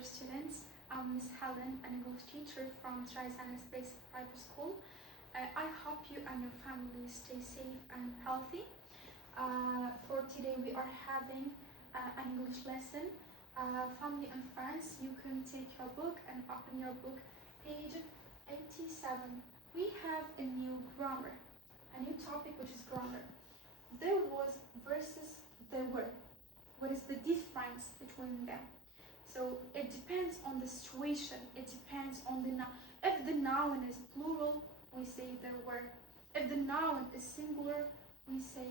dear students. I'm Miss Helen, an English teacher from Trizana Space Private School. I hope you and your family stay safe and healthy. For today we are having an English lesson. Family and friends, you can take your book and open your book, page 87. We have a new grammar, a new topic which is grammar. There was versus there were. What is the difference between them? So it depends on the situation. It depends on the noun. If the noun is plural, we say there were. If the noun is singular, we say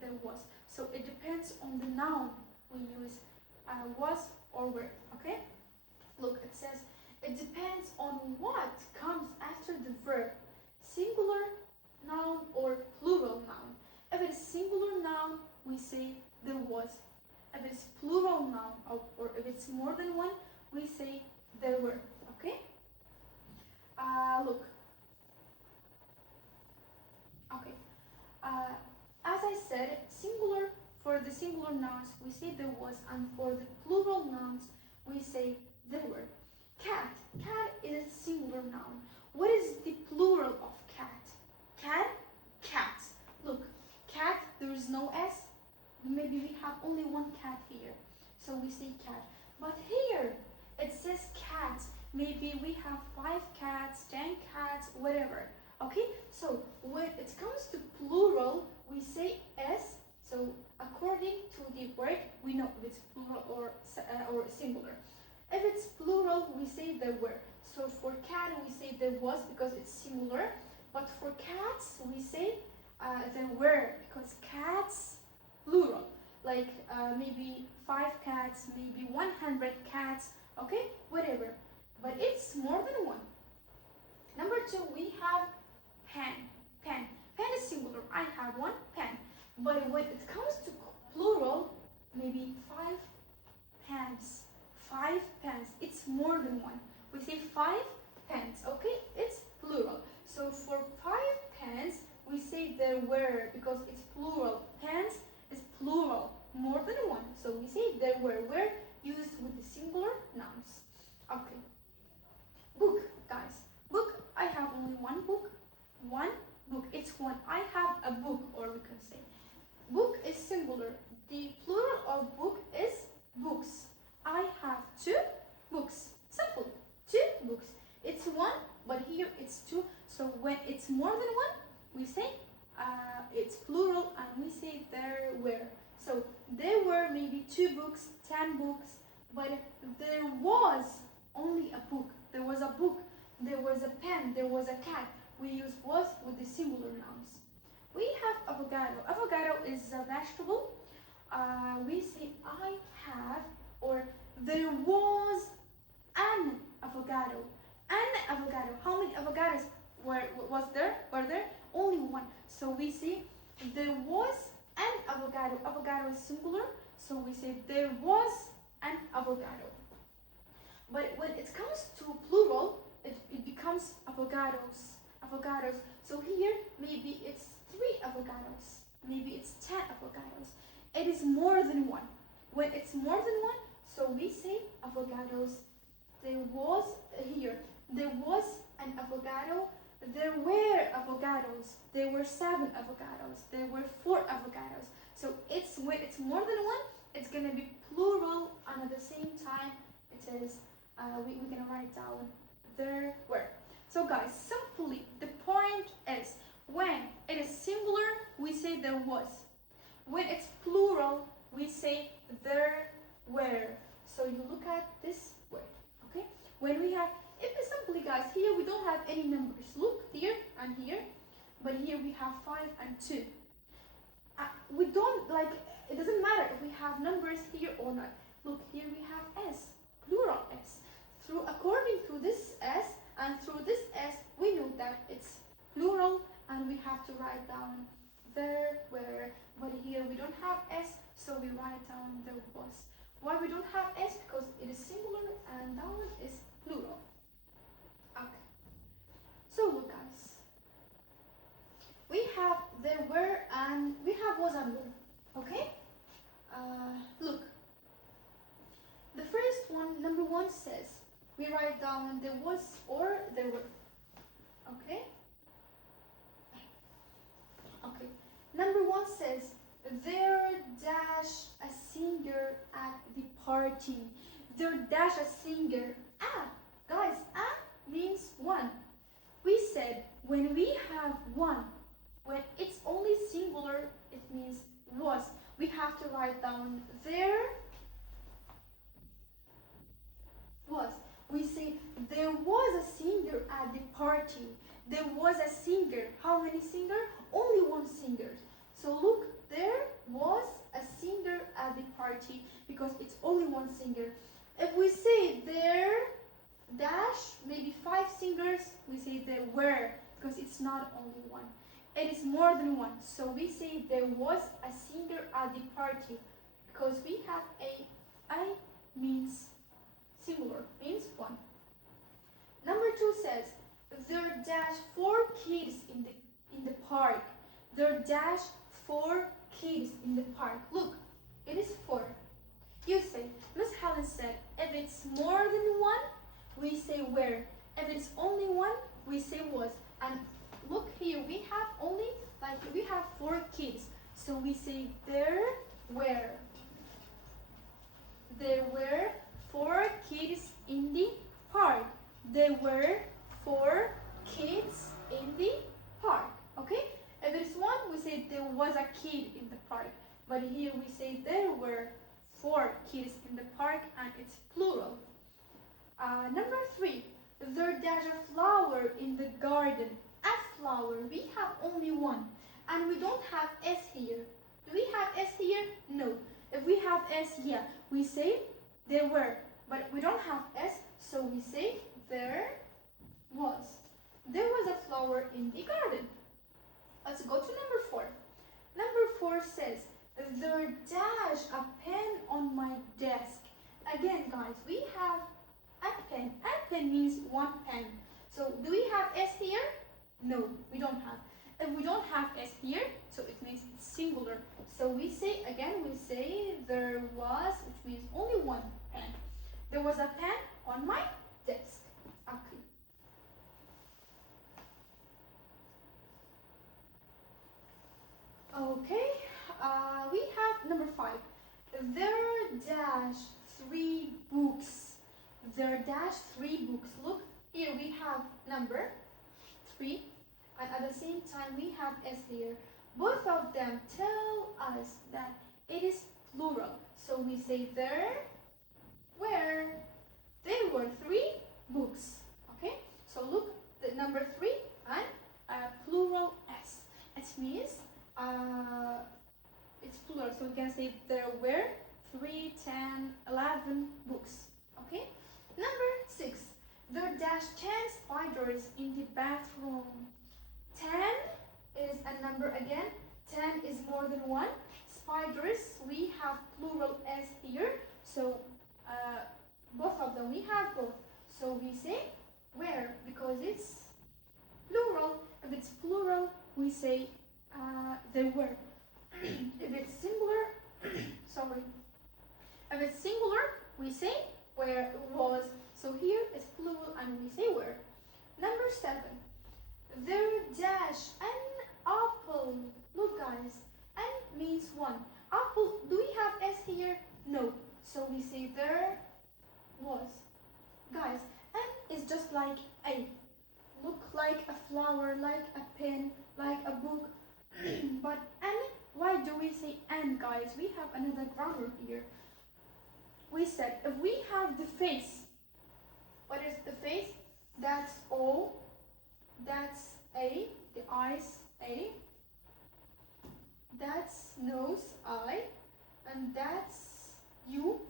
there was. So it depends on the noun we use, was or were. Okay? Look, it says it depends on what comes after the verb. Singular noun or plural noun. If it is singular noun, we say there was. If it's plural noun or if it's more than one, we say there were. Okay? Look. Okay. As I said, singular, for the singular nouns, we say there was, and for the plural nouns, we say there were. Cat. Cat is a singular noun. What is the plural of cat? Cat? Cat. Look, cat, there is no S. Maybe we have only one cat here, so we say cat. But here it says cat. Maybe we have 5 cats, 10 cats, whatever. Okay, so when it comes to plural, we say s. So according to the word, we know if it's plural or singular. If it's plural, we say there were. So for cat, we say there was because it's singular. But for cats, we say there were because cats, plural, like maybe 5 cats, maybe 100 cats, okay, whatever, but it's more than one. Number 2, we have pen. Pen is singular. I have one pen. But when it comes to plural, maybe 5 pens. 5 pens. It's more than one. We say 5 pens, okay, it's plural. So for 5 pens, we say there were because it's plural. Pens is plural, more than one. So we say there were used with the singular nouns. Okay. Book, guys. Book, I have only one book. One book. It's one. I have a book, or we can say. Book is singular. The plural of book is books. I have 2 books. Simple. 2 books. It's one, but here it's 2. So when it's more than one, we say it's plural and we say there were. So there were maybe 2 books, 10 books, but there was only a book. There was a book, there was a pen, there was a cat. We use was with the singular nouns. We have avocado. Avocado is a vegetable. We say I have, or there was an avocado. An avocado. How many avocados were there? Only one. So we say there was an avocado. Avocado is singular, so we say there was an avocado. But when it comes to plural, it becomes avocados. Avocados. So here maybe it's 3 avocados. Maybe it's 10 avocados. It is more than one. When it's more than one, so we say avocados. There was here. There was an avocado. There were avocados. There were 7 avocados. There were 4 avocados. So it's when it's more than one, it's gonna be plural, and at the same time, it is we're gonna write down there were. So guys, simply the point is when it is singular, we say there was. When it's plural, we say there were. So you look at this way, okay? When we have, if it's simply guys, here we don't have any numbers. Look here and here, but here we have 5 and 2. We don't like, it doesn't matter if we have numbers here or not. Look, here we have S, plural S. According to this S and through this S, we know that it's plural and we have to write down there were. But here we don't have S, so we write down there was. Why we don't have S? Because it is singular and that one is plural. Okay. So look guys. We have there were and we have was and were. Okay? Look. The first one, number 1, one says, we write down there was or there were. Okay? Okay. Number one says, there dash a singer at the party. There dash a singer at. Guys, at means one. We said when we have one, when it's only singular, it means was. We have to write down there was. We say there was a singer at the party. There was a singer. How many singers? Only one singer. So look, there was a singer at the party because it's only one singer. If we say there dash maybe 5 singers, we say there were because it's not only one. It is more than one. So we say there was a singer at the party because we have a means singular, means one. Number 2 says there dash 4 kids in the park. There dash 4 kids in the park. Look, it is 4. You say, Miss Helen said, if it's more than one, we say where. If it's only one, we say was. And look here, we have only, we have 4 kids. So we say there were. There were 4 kids in the park. There were 4 kids in the park. Okay? If it's one, we say there was a kid in the park. But here we say there were 4 kids in the park and it's plural. Number 3, there dash a flower in the garden. A flower, we have only one. And we don't have S here. Do we have S here? No. If we have S here, we say there were. But we don't have S, so we say there was. There was a flower in the garden. Let's go to number 4. Number 4 says, there dash a pen on my desk. Again, guys, we have a pen. A pen means one pen. So do we have S here? No, we don't have. If we don't have S here, so it means it's singular. So we say, again, we say there was, which means only one pen. There was a pen on my desk. Okay. Okay, we have number 5. There dash 3 books. There dash 3 books. Look, here we have number 3, and at the same time we have S here. Both of them tell us that it is plural. So we say there were 3 books. Okay, so look, the number 3 and plural S. It means it's plural, so we can say there were 3, 10, 11 books. Okay. Number 6, there dash 10 spiders in the bathroom. 10 is a number again. 10 is more than one. Spiders, we have plural S here, so both of them we have both. So we say where because it's plural. If it's plural, we say there were. If it's singular, sorry. If it's singular, we say where it was. So here it's plural and we say where. Number 7, there dash an apple. Look, guys, an means one. Apple, do we have S here? No. So we say there was. Guys, an is just like a. Look like a flower, like a pen, like a book. But an, why do we say an, guys? We have another grammar here. We said if we have the face, what is the face? That's O, that's A, the eyes A, that's nose I, and that's U,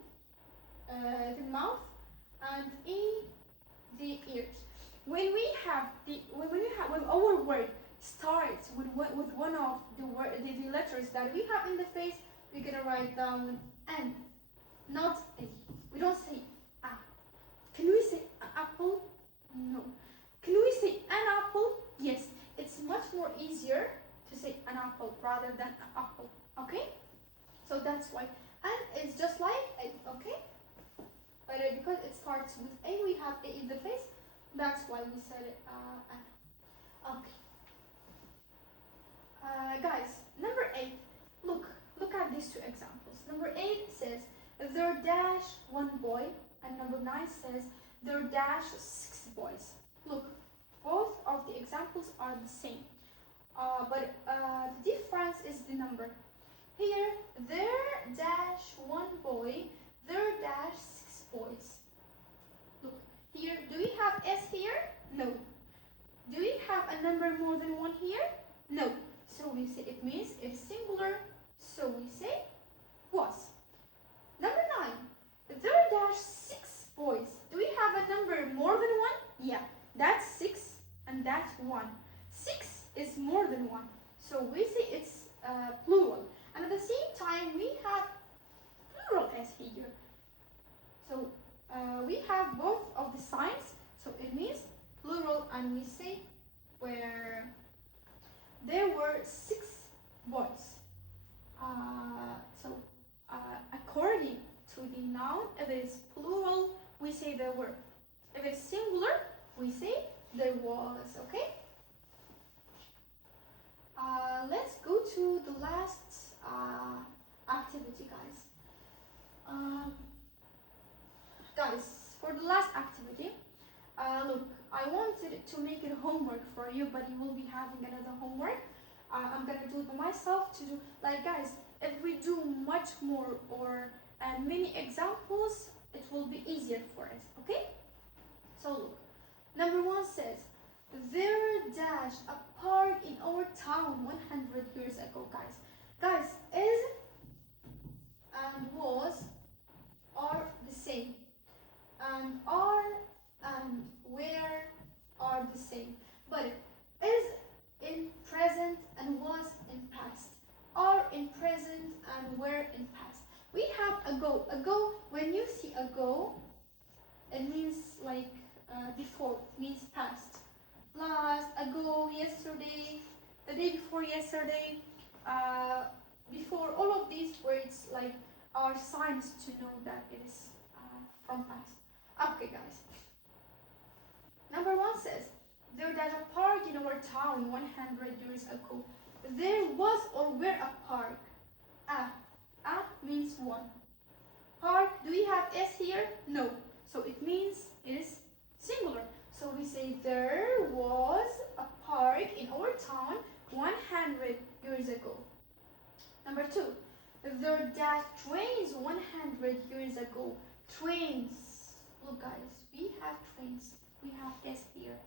the mouth, and E, the ears. When our word starts with one of the letters that we have in the face, we're gonna write down N, not A. We don't say A. Can we say apple? No. Can we say an apple? Yes. It's much more easier to say an apple rather than an apple. Okay? So that's why. And it's just like a, okay? but because it starts with A, we have A in the face. That's why we said it. Okay. Guys, number 8. Look at these two examples. Number 8 says there dash 1 boy, and number 9 says there dash 6 boys. Look, both of the examples are the same, but the difference is the number. Here, there dash 1 boy, there dash 6 boys. Look, here, do we have S here? No. Do we have a number more than 1 here? No. So we say it means it's singular, so we say was. Number 9, there dash 6 boys. Do we have a number more than 1? Yeah, that's 6 and that's 1. 6 is more than 1, so we say it's plural. And at the same time, we have plural S here. So we have both of the signs, so it means plural, and we say where there were 6 boys. According to the noun, if it is plural, we say there were. If it's singular, we say there was, okay? Let's go to the last activity, guys. Guys, for the last activity, look, I wanted to make it homework for you, but you will be having another homework. I'm gonna do it myself to do, like, guys, if we do much more or many examples, it will be easier for us, okay? So look, number 1 says, there dash a park in our town 100 years ago, guys. Guys, is and was are the same, and are and where are the same, but is in present and was in past, are in present and were in past. We have ago. Ago, when you see ago, it means like before, means past. Last, ago, yesterday, the day before yesterday, before, all of these words like are signs to know that it is from past. Okay, guys. Number 1 says, there was a park in our town 100 years ago. There was or were a park. A means 1. Park, do we have S here? No. So it means it is singular. So we say there was a park in our town 100 years ago. Number 2, there dash trains 100 years ago. Trains. Look, guys, we have trains. We have S here.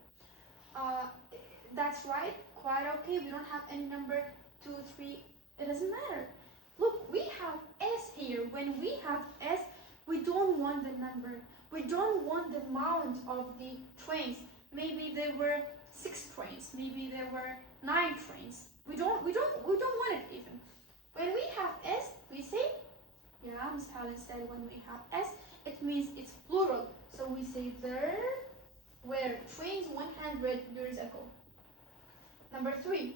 That's right, quite okay. We don't have any number 2, 3. It doesn't matter. Look, we have S here. When we have S, we don't want the number. We don't want the amount of the trains. Maybe there were 6 trains. Maybe there were 9 trains. We don't want it even. When we have S, we say, yeah, Ms. Helen said when we have S, it means it's plural. So we say there were trains 100 years ago. Number 3,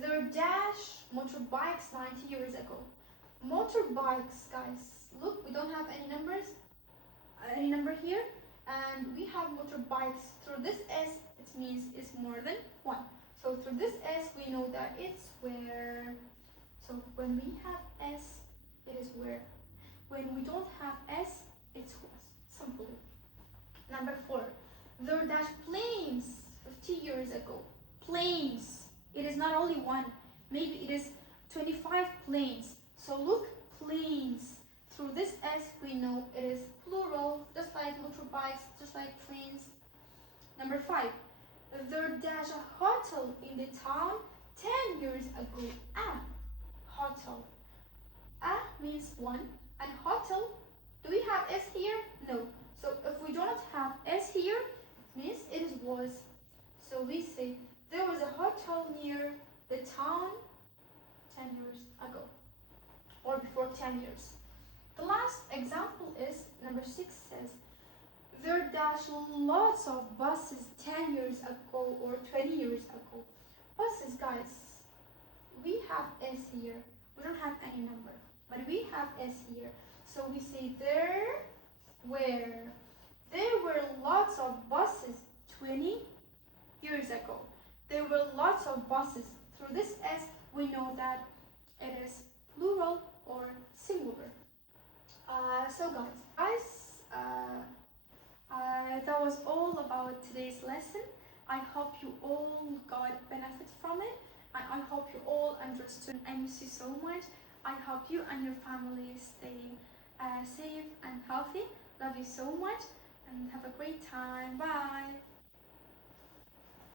there dash motorbikes 90 years ago. Motorbikes, guys, look, we don't have any number here, and we have motorbikes. Through this S, it means it's more than 1. So through this S, we know that it's where. So when we have S, it is where. When we don't have S, it's was. Simple. Number 4, there dash planes 50 years ago. Planes. It is not only 1. Maybe it is 25 planes. So look, planes. Through this S, we know it is plural, just like motorbikes, just like trains. Number 5, there dash a hotel in the town 10 years ago. Hotel. Means 1, and hotel, do we have S here? No. So if we don't have S here, it means it was. So we say there was a hotel near the town 10 years ago, or before 10 years. The last example is number 6 says, there dash lots of buses 10 years ago or 20 years ago. Buses, guys, we have S here. We don't have any number, but we have S here. So we say there where there were lots of buses 20 years ago. There were lots of buses. Through this S, we know that it is plural or singular. So guys, that was all about today's lesson. I hope you all got benefit from it, and I hope you all understood. I miss you so much. I hope you and your family stay safe and healthy. Love you so much, and have a great time. Bye.